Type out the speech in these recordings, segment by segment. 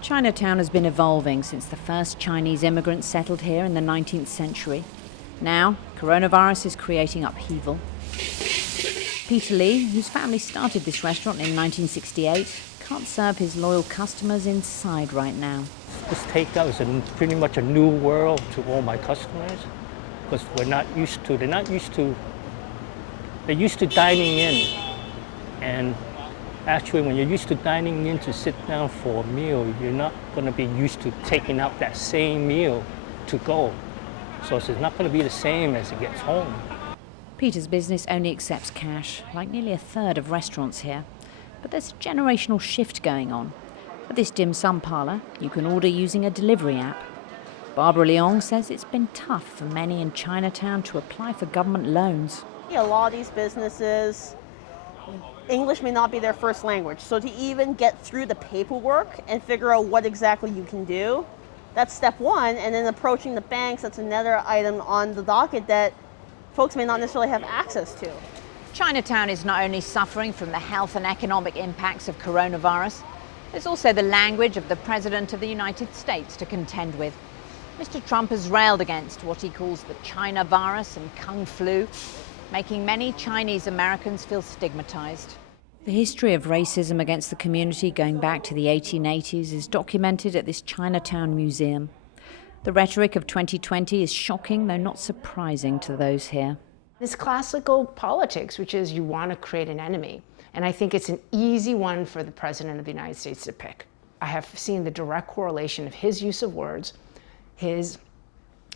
Chinatown has been evolving since the first Chinese immigrants settled here in the 19th century. Now, coronavirus is creating upheaval. Peter Lee, whose family started this restaurant in 1968, can't serve his loyal customers inside right now. This takeout is pretty much a new world to all my customers because they're used to dining in. And actually, when you're used to dining in to sit down for a meal, you're not going to be used to taking out that same meal to go. So it's not going to be the same as it gets home. Peter's business only accepts cash, like nearly a third of restaurants here. But there's a generational shift going on. At this dim sum parlour, you can order using a delivery app. Barbara Leong says it's been tough for many in Chinatown to apply for government loans. A lot of these businesses, English may not be their first language. So to even get through the paperwork and figure out what exactly you can do, that's step one. And then approaching the banks, that's another item on the docket that folks may not necessarily have access to. Chinatown is not only suffering from the health and economic impacts of coronavirus, there's also the language of the President of the United States to contend with. Mr. Trump has railed against what he calls the China virus and Kung flu, making many Chinese Americans feel stigmatized. The history of racism against the community going back to the 1880s is documented at this Chinatown museum. The rhetoric of 2020 is shocking, though not surprising to those here. It's classical politics, which is you want to create an enemy. And I think it's an easy one for the President of the United States to pick. I have seen the direct correlation of his use of words, his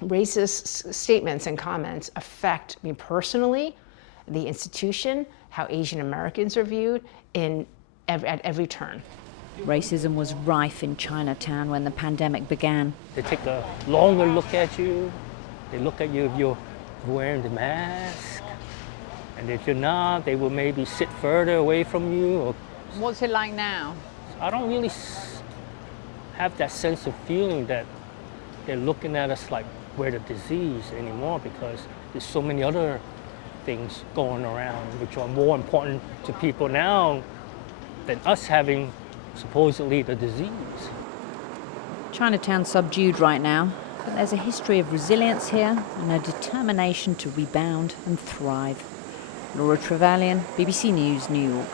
racist statements and comments affect me personally, the institution, how Asian Americans are viewed at every turn. Racism was rife in Chinatown when the pandemic began. They take a longer look at you. They look at you if you're wearing the mask. And if you're not, they will maybe sit further away from you. Or What's it like now? I don't really have that sense of feeling that they're looking at us like we're the disease anymore, because there's so many other things going around which are more important to people now than us having supposedly the disease. Chinatown's subdued right now, but there's a history of resilience here and a determination to rebound and thrive. Laura Trevelyan, BBC News, New York.